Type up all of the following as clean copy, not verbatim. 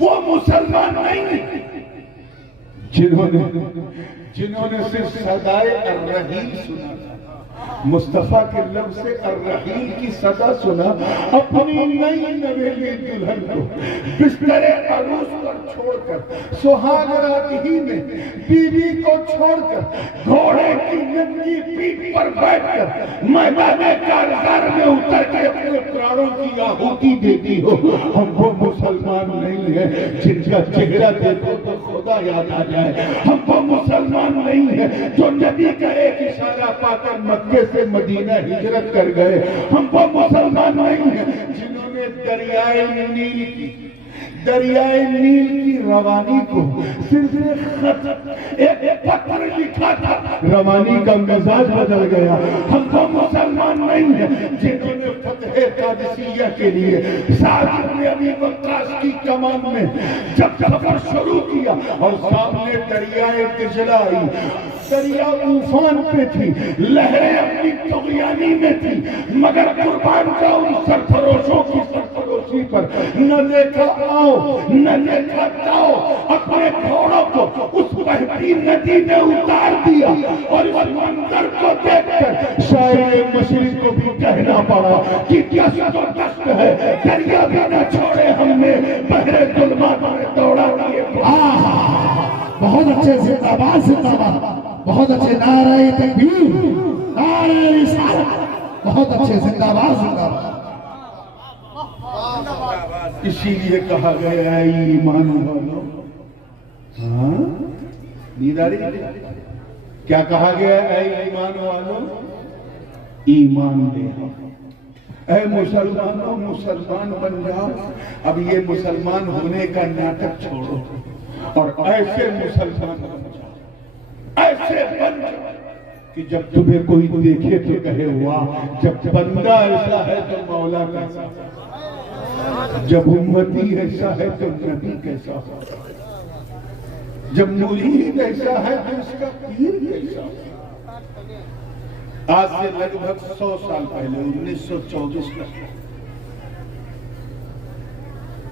وہ مسلمان نہیں جنہوں نے صرف صدائے الرحیل سنا تھا، مصطفیٰ کے لفظ سے الرحیل کی صدا سنا، اپنی نئی نویلی دلہن کو بستر عروس پر چھوڑ کر، سہاگ رات ہی میں بیوی کو چھوڑ کر، گھوڑے کی ننگی پیٹھ پر بیٹھ کر میدان کارزار میں اتر کے اپنے پرانوں کی آہوتی دیتی ہو، ہم وہ مسلمان نہیں ہیں جن کا چہرہ دیکھو تو خدا یاد آ جائے، ہم وہ مسلمان نہیں ہیں جو نبی کا ایک اشارہ پا کر مکے سے مدینہ ہجرت کر گئے، ہم وہ مسلمان نہیں ہیں جنہوں نے دریائے نیل کی روانی کو صرف ایک پتھر لکھا تھا، روانی کا مزاج بدل گیا، ہم وہ مسلمان نہیں ہیں جنہوں نے فتح قادسیہ کے لیے سعد بن ابی وقاص کی کمان میں جب سفر شروع کیا اور سامنے دریائے دجلہ آئی، دریا طوفان پہ تھی، لہریں اپنی طغیانی میں تھی، مگر قربان جاؤں سرفروشوں کی سرفروشی پر نہ دیکھا آؤ نہ دیکھا جاؤ، اپنے گھوڑوں کو اس بہتی ندی میں اتار دیا، اور اس منظر کو دیکھ کر شاعر مشرق کو بھی کہنا پڑا کہ دست و دست ہے، دریا بھی نہ چھوڑے ہم نے، بحر ظلمات میں دوڑا دیے۔ بہت اچھے زندہ باد، بہت اچھے، نعرہ تکبیر، نعرہ رسالت، بہت اچھے، زندہ باد۔ اسی لیے کہا گیا ہے ایمان والو، ہاں نیداری کیا کہا گیا ہے؟ ایمان والو ایمان لے آؤ، اے مسلمانوں مسلمان بن جاؤ، اب یہ مسلمان ہونے کا ناٹک چھوڑو اور ایسے مسلمان بن جاؤ، ایسے بن جاؤ کہ جب تمہیں کوئی دیکھے تو کہے واہ، جب بندہ ایسا ہے تو مولا کیسا ہے، جب امتی ایسا ہے تو نبی کیسا ہے، جب مرید ایسا ہے تو اس کا پیر کیسا ہے۔ آج سے لگ بھگ 100 سال پہلے 1924 میں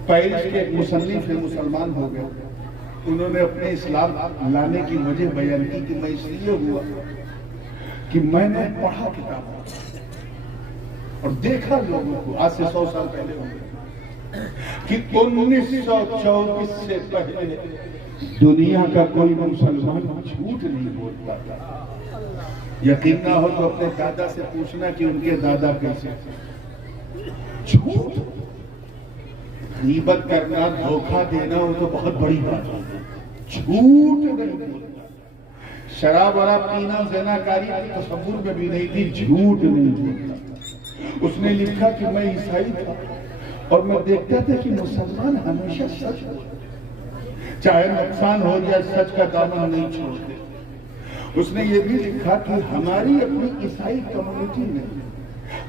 پیرس کے ایک مصنف مسلمان ہو گئے، انہوں نے اپنے اسلام لانے کی وجہ بیان کی کہ میں اس لیے ہوا کہ میں نے پڑھا کتاب اور دیکھا لوگوں کو، آج سے 100 سال پہلے ہو گئے، کہ 1924 سے پہلے دنیا کا کوئی مسلمان جھوٹ نہیں بولتا تھا۔ یقین نہ ہو تو اپنے دادا سے پوچھنا کہ ان کے دادا کیسے تھے۔ جھوٹ، غیبت کرنا، دھوکہ دینا وہ تو بہت بڑی بات ہے، جھوٹ نہیں بولتا، شراب وراب پینا زناکاری کی تصور میں بھی نہیں تھی، جھوٹ نہیں بولتا۔ اس نے لکھا کہ میں عیسائی تھا اور میں دیکھتا تھا کہ مسلمان ہمیشہ سچ بولتے، چاہے نقصان ہو جائے سچ کا دامن نہیں چھوڑتے۔ اس نے یہ بھی لکھا کہ ہماری اپنی عیسائی کمیونٹی میں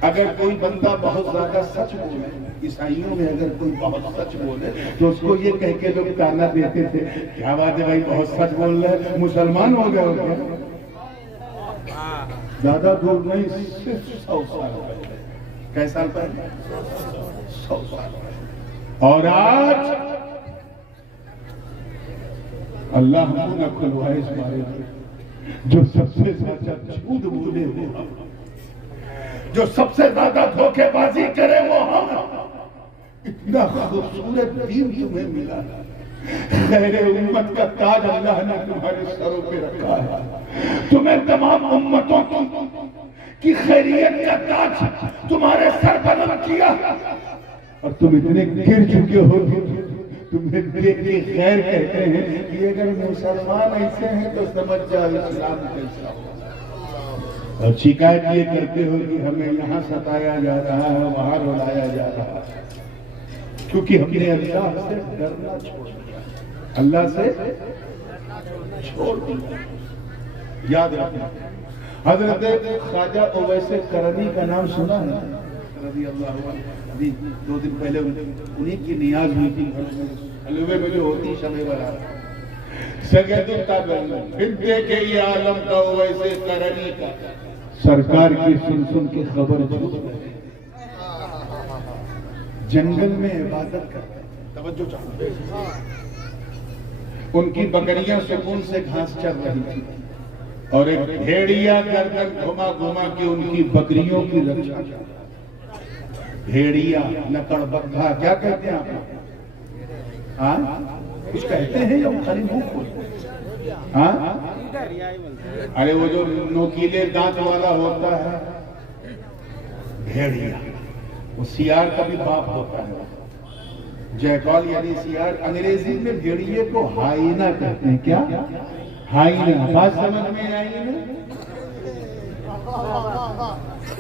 اگر کوئی بندہ بہت زیادہ سچ بولے، عیسائیوں میں اگر کوئی بہت سچ بولے تو اس کو یہ کہہ کے لوگ تانا دیتے تھے، کیا بات ہے بھائی بہت سچ بول رہے، مسلمان ہو گئے ہو گیا۔ زیادہ دور نہیں، صرف 100 سال پہلے۔ کئی سال پہلے؟ 100 سال پہلے۔ اور آج اللہ ہم کو نہ کھلوائے اس بارے میں، جو سب سے زیادہ جھوٹ بولے وہ، جو سب سے زیادہ دھوکے بازی کرے وہ ہم۔ اتنا خوبصورت دین تمہیں ملا، خیر امت کا تاج اللہ نے تمہارے سروں پہ رکھا ہے، تمہیں تمام امتوں کی خیریت کا تاج تمہارے سر بلند کیا، اور تم اتنے گر چکے ہو تمہیں دیکھ کے خیر کہتے ہیں کہ اگر مسلمان ایسے ہیں تو سمجھ جاؤ اسلام کیسا ہو۔ اور شکایت یہ کرتے ہو کہ ہمیں یہاں ستایا جا رہا ہے، وہاں رلایا جا رہا ہے، کیونکہ ہم نے اللہ سے ڈرنا چھوڑ دیا، اللہ سے چھوڑ دیا۔ یاد رکھنا، حضرت خواجہ اویس کرنی کا نام سنا ہے رضی اللہ عنہ؟ ابھی 2 دن پہلے انہی کی نیاز ہوئی تھی، حلوے میں جو ہوتی شب برات، سید التابعین بنتے کے یہ عالم کا اویس کرنی کا، سرکار کی سن سن کے خبر جھوٹ رہے، جنگل میں عبادت کرتے تھے، توجہ چاہیے. ان کی بکریاں سکون سے گھاس چر رہی تھی اور ایک بھیڑیا گردن گھما گھما کے ان کی بکریوں کی رکشا کر. بھیڑیا لکڑ بکھا کیا کہتے ہیں آپ؟ ہاں کچھ کہتے ہیں یا خالی منہ کھولتے؟ ہاں ارے وہ جو نوکیلے دانت والا ہوتا ہے بھیڑیا، وہ سیار کا بھی باپ ہوتا ہے. جیکال یعنی سیار. انگریزی میں بھیڑیے کو ہائینہ کہتے ہیں. کیا؟ ہائینہ. بات سمجھ میں آئی نا؟